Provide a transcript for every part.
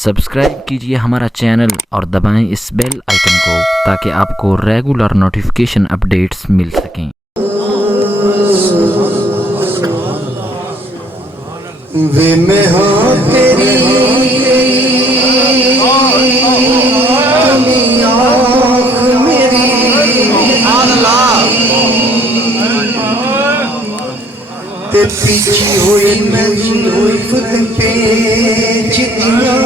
Subscribe कीजिए हमारा channel और दबाएं इस बेल आइकन को ताकि आपको रेगुलर नोटिफिकेशन अपडेट्स मिल सकें। वे मैं हाँ तेरी तुम आँख मेरी ते पीछी हुई मैं जुल्फ़ पेच दिया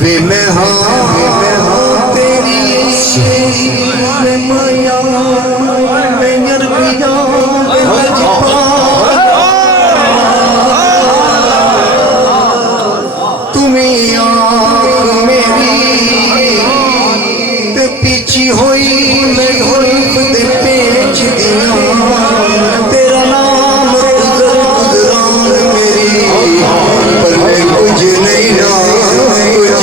वे मैं हाँ तेरी वे माया तुम्हें आँख मेरी ते पीछी हुई मैं जुल्फ़ दे पेच दिया तेरा नाम गुज़रान मेरी पर मैं कुछ नहीं ना कुछ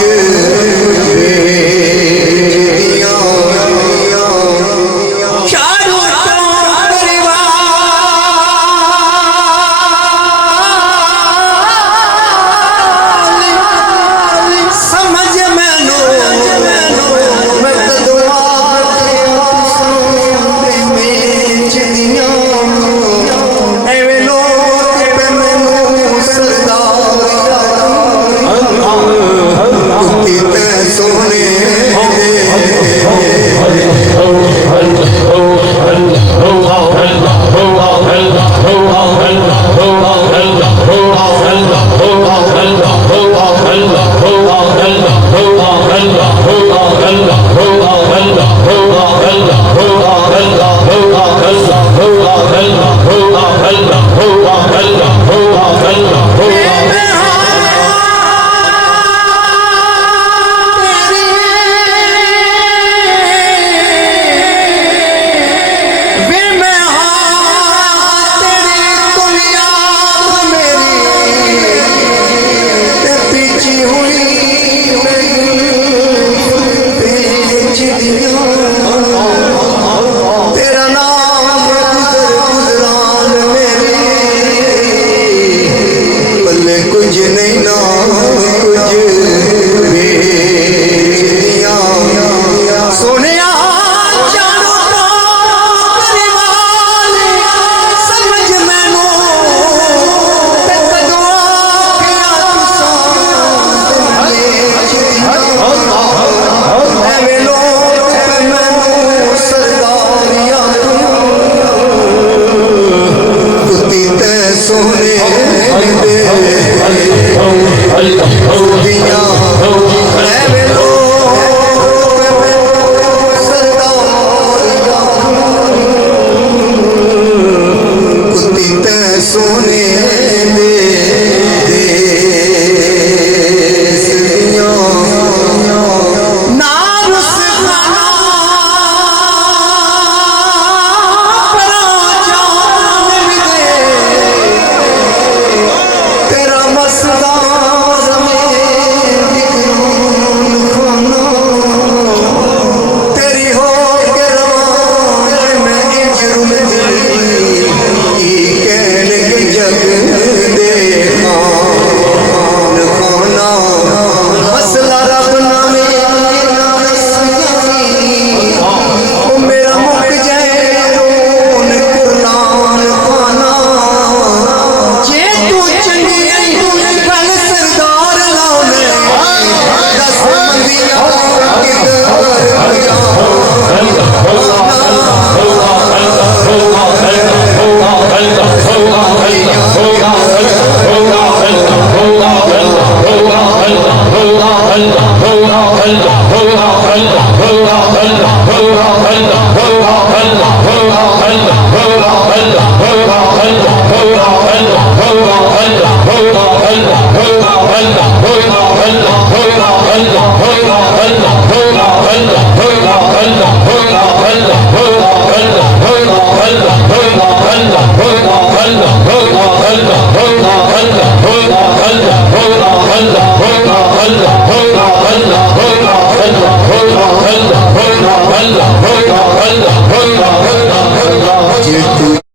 Allah